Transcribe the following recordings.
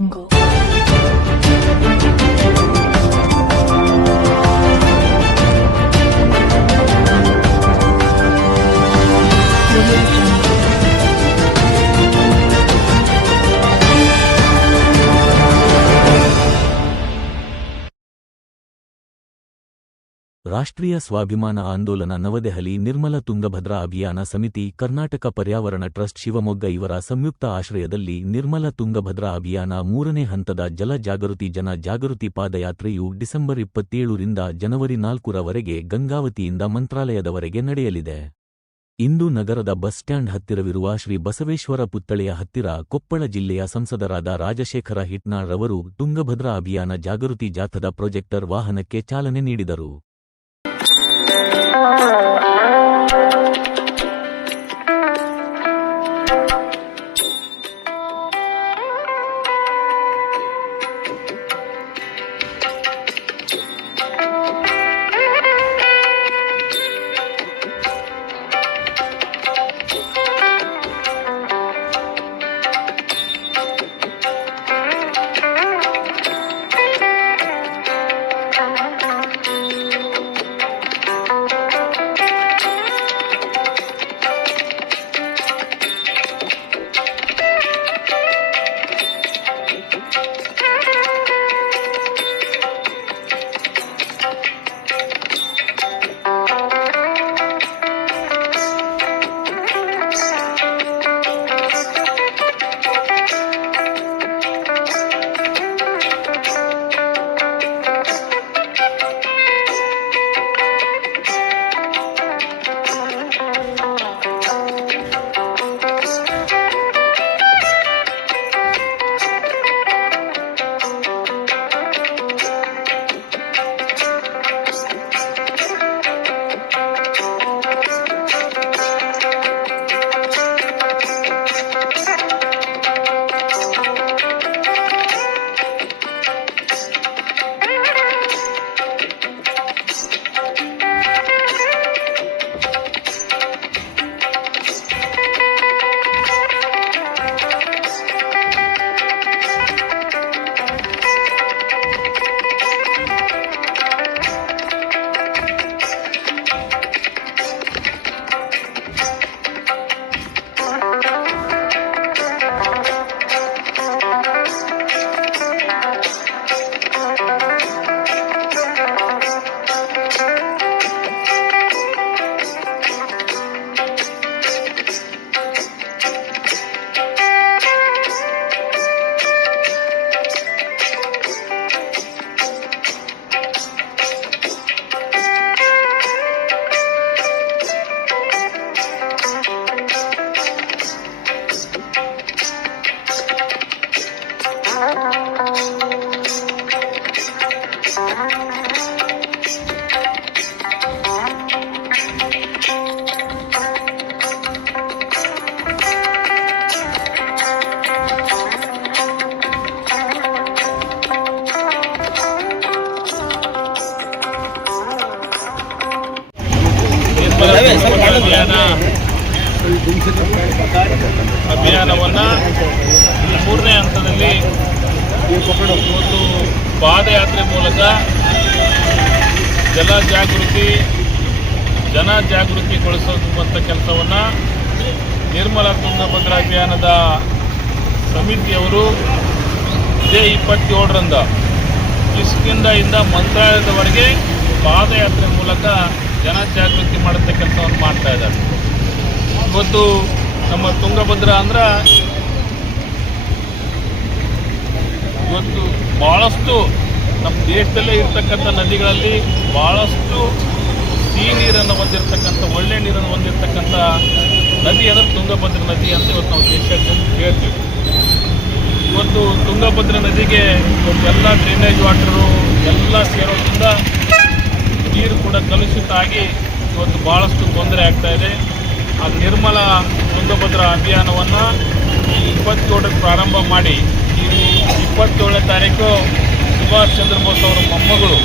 Jungle. ರಾಷ್ಟ್ರೀಯ ಸ್ವಾಭಿಮಾನ ಆಂದೋಲನ ನವದೆಹಲಿ ನಿರ್ಮಲ ತುಂಗಭದ್ರಾ ಅಭಿಯಾನ ಸಮಿತಿ ಕರ್ನಾಟಕ ಪರ್ಯಾವರಣ ಟ್ರಸ್ಟ್ ಶಿವಮೊಗ್ಗ ಇವರ ಸಂಯುಕ್ತ ಆಶ್ರಯದಲ್ಲಿ ನಿರ್ಮಲ ತುಂಗಭದ್ರಾ ಅಭಿಯಾನ 3ನೇ ಹಂತದ ಜಲ ಜಾಗೃತಿ ಜನ ಜಾಗೃತಿ ಪಾದಯಾತ್ರೆಯು ಡಿಸೆಂಬರ್ 27ರಿಂದ ಜನವರಿ 4ರವರೆಗೆ ಗಂಗಾವತಿಯಿಂದ ಮಂತ್ರಾಲಯದವರೆಗೆ ನಡೆಯಲಿದೆ. ಇಂದು ನಗರದ ಬಸ್ ಸ್ಟ್ಯಾಂಡ್ ಹತ್ತಿರವಿರುವ ಶ್ರೀ ಬಸವೇಶ್ವರ ಪುತ್ಥಳಿಯ ಹತ್ತಿರ ಕೊಪ್ಪಳ ಜಿಲ್ಲೆಯ ಸಂಸದರಾದ ರಾಜಶೇಖರ ಹಿಟ್ನಾಳ್ ರವರು ತುಂಗಭದ್ರಾ ಅಭಿಯಾನ ಜಾಗೃತಿ ಜಾಥಾದ ಪ್ರೊಜೆಕ್ಟರ್ ವಾಹನಕ್ಕೆ ಚಾಲನೆ ನೀಡಿದರು. ಅಭಿಯಾನವನ್ನು 3ನೇ ಹಂತದಲ್ಲಿ ಒಂದು ಪಾದಯಾತ್ರೆ ಮೂಲಕ ಜನ ಜಾಗೃತಿಗೊಳಿಸುವಂಥ ಕೆಲಸವನ್ನು ನಿರ್ಮಲ ತುಂಗಭದ್ರಾ ಅಭಿಯಾನದ ಸಮಿತಿಯವರು ಇದೇ 27ರಿಂದ ಕಿಷ್ಕಿಂಧೆಯಿಂದ ಮಂತ್ರಾಲಯದವರೆಗೆ ಪಾದಯಾತ್ರೆ ಮೂಲಕ ಜನ ಜಾಗೃತಿ ಮಾಡುವಂಥ ಕೆಲಸವನ್ನು ಮಾಡ್ತಾ ಇದ್ದಾರೆ. ಇವತ್ತು ನಮ್ಮ ತುಂಗಭದ್ರಾ ಅಂದ್ರೆ ಇವತ್ತು ಭಾಳಷ್ಟು ನಮ್ಮ ದೇಶದಲ್ಲೇ ಇರ್ತಕ್ಕಂಥ ನದಿಗಳಲ್ಲಿ ಭಾಳಷ್ಟು ಸಿಹಿ ನೀರನ್ನು ಹೊಂದಿರತಕ್ಕಂಥ ಒಳ್ಳೆ ನೀರನ್ನು ಹೊಂದಿರತಕ್ಕಂಥ ನದಿ ಅಂದರೆ ತುಂಗಭದ್ರಾ ನದಿ ಅಂತ ಇವತ್ತು ನಾವು ದೇಶಾದ್ಯಂತ ಹೇಳ್ತೀವಿ. ಇವತ್ತು ತುಂಗಭದ್ರಾ ನದಿಗೆ ಎಲ್ಲ ಡ್ರೈನೇಜ್ ವಾಟರು ಎಲ್ಲ ಸೇರೋದ್ರಿಂದ ನೀರು ಕೂಡ ಕಲುಷಿತ ಆಗಿ ಇವತ್ತು ಭಾಳಷ್ಟು ತೊಂದರೆ ಆಗ್ತಾಯಿದೆ. ಆ ನಿರ್ಮಲ ತುಂಗಭದ್ರಾ ಅಭಿಯಾನವನ್ನು 27ಕ್ಕೆ ಪ್ರಾರಂಭ ಮಾಡಿ 27ನೇ ತಾರೀಕು ಸುಭಾಷ್ ಚಂದ್ರ ಬೋಸ್ ಅವರ ಮೊಮ್ಮಗಳು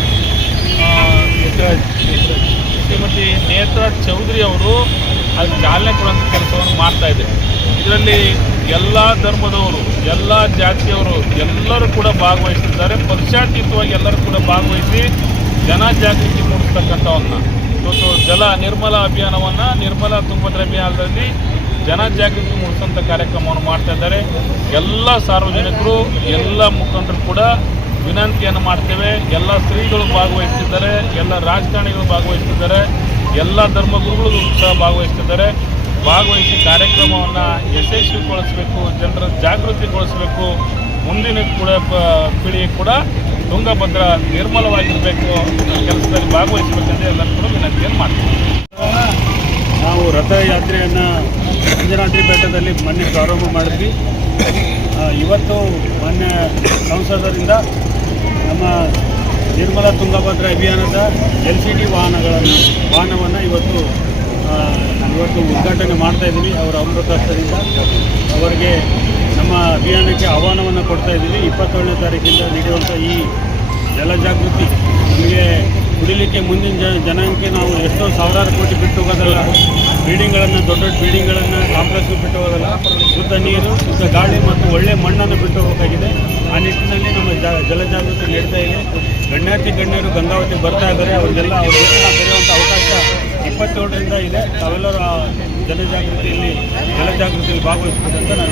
ಶ್ರೀಮತಿ ನೇತ್ರಾ ಚೌಧರಿ ಅವರು ಅದು ಚಾಲನೆ ಕೊಡುವಂಥ ಕೆಲಸವನ್ನು ಮಾಡ್ತಾಯಿದ್ದಾರೆ. ಇದರಲ್ಲಿ ಎಲ್ಲ ಧರ್ಮದವರು, ಎಲ್ಲ ಜಾತಿಯವರು ಎಲ್ಲರೂ ಕೂಡ ಭಾಗವಹಿಸಿದ್ದಾರೆ. ಪಕ್ಷಾತೀತವಾಗಿ ಎಲ್ಲರೂ ಕೂಡ ಭಾಗವಹಿಸಿ ಜನಜಾಗೃತಿ ಮೂಡಿಸ್ತಕ್ಕಂಥವನ್ನ ಇವತ್ತು ಜಲ ನಿರ್ಮಲ ಅಭಿಯಾನವನ್ನು, ನಿರ್ಮಲ ತುಂಗಭದ್ರಾ ಅಭಿಯಾನದಲ್ಲಿ ಜನಜಾಗೃತಿ ಮೂಡಿಸುವಂಥ ಕಾರ್ಯಕ್ರಮವನ್ನು ಮಾಡ್ತಾ ಇದ್ದಾರೆ. ಎಲ್ಲ ಸಾರ್ವಜನಿಕರು, ಎಲ್ಲ ಮುಖಂಡರು ಕೂಡ ವಿನಂತಿಯನ್ನು ಮಾಡ್ತೇವೆ. ಎಲ್ಲ ಸ್ತ್ರೀಗಳು ಭಾಗವಹಿಸ್ತಿದ್ದಾರೆ, ಎಲ್ಲ ರಾಜಕಾರಣಿಗಳು ಭಾಗವಹಿಸ್ತಿದ್ದಾರೆ, ಎಲ್ಲ ಧರ್ಮಗುರುಗಳು ಸಹ ಭಾಗವಹಿಸ್ತಿದ್ದಾರೆ. ಭಾಗವಹಿಸಿ ಕಾರ್ಯಕ್ರಮವನ್ನು ಯಶಸ್ವಿಗೊಳಿಸಬೇಕು, ಜನರ ಜಾಗೃತಿಗೊಳಿಸಬೇಕು. ಮುಂದಿನ ಕೂಡ ಪೀಳಿಗೆ ಕೂಡ ತುಂಗಭದ್ರಾ ನಿರ್ಮಲವಾಗಿರಬೇಕು ಕೆಲಸದಲ್ಲಿ ಭಾಗವಹಿಸಬೇಕಂದ್ರೆ ಎಲ್ಲರೂ ಕೂಡ ವಿನಂತಿಯನ್ನು ಮಾಡ್ತೀವಿ. ನಾವು ರಥಯಾತ್ರೆಯನ್ನು ಅಂಜನಾದ್ರಿ ಬೆಟ್ಟದಲ್ಲಿ ಮೊನ್ನೆ ಪ್ರಾರಂಭ ಮಾಡಿದ್ವಿ. ಇವತ್ತು ಮಾನ್ಯ ಸಂಸದರಿಂದ ನಮ್ಮ ನಿರ್ಮಲ ತುಂಗಭದ್ರಾ ಅಭಿಯಾನದ LCT ವಾಹನವನ್ನು ಇವತ್ತು ಉದ್ಘಾಟನೆ ಮಾಡ್ತಾ ಇದ್ದೀವಿ. ಅವರ ಅಮೃತ ಹಸ್ತದಿಂದ ಅವರಿಗೆ ನಮ್ಮ ಅಭಿಯಾನಕ್ಕೆ ಆಹ್ವಾನವನ್ನು ಕೊಡ್ತಾ ಇದ್ದೀವಿ. 27ನೇ ತಾರೀಕಿಂದ ನಡೆಯುವಂಥ ಈ ಜಲಜಾಗೃತಿ ನಮಗೆ ಕುಡಿಲಿಕ್ಕೆ ಮುಂದಿನ ಜನಕ್ಕೆ ನಾವು ಎಷ್ಟೋ ಸಾವಿರಾರು ಕೋಟಿ ಬಿಟ್ಟು ಹೋಗೋದಲ್ಲ, ಬಿಲ್ಡಿಂಗ್ಗಳನ್ನು, ದೊಡ್ಡ ದೊಡ್ಡ ಬಿಲ್ಡಿಂಗ್ಗಳನ್ನು, ಕಾಂಪ್ಲೆಕ್ಸ್ ಬಿಟ್ಟು ಹೋಗೋದಲ್ಲ, ಶುದ್ಧ ನೀರು, ಶುದ್ಧ ಗಾಳಿ ಮತ್ತು ಒಳ್ಳೆಯ ಮಣ್ಣನ್ನು ಬಿಟ್ಟು ಹೋಗಬೇಕಾಗಿದೆ. ಆ ನಿಟ್ಟಿನಲ್ಲಿ ನಮ್ಮ ಜಲಜಾಗೃತಿ ನೀಡ್ತಾ ಇದೆ. ಗಣ್ಯರು ಗಂಗಾವತಿ ಬರ್ತಾ ಇದ್ದಾರೆ. ಅವರಿಗೆಲ್ಲ ಅವ್ರ ಜೊತೆ ನಾವು ಬೆರೆಯುವಂಥ ಅವಕಾಶ 27ರಿಂದ ಇದೆ. ತಾವೆಲ್ಲರೂ ಜಲಜಾಗೃತಿಯಲ್ಲಿ ಭಾಗವಹಿಸಬೇಕಂತ ನಾನು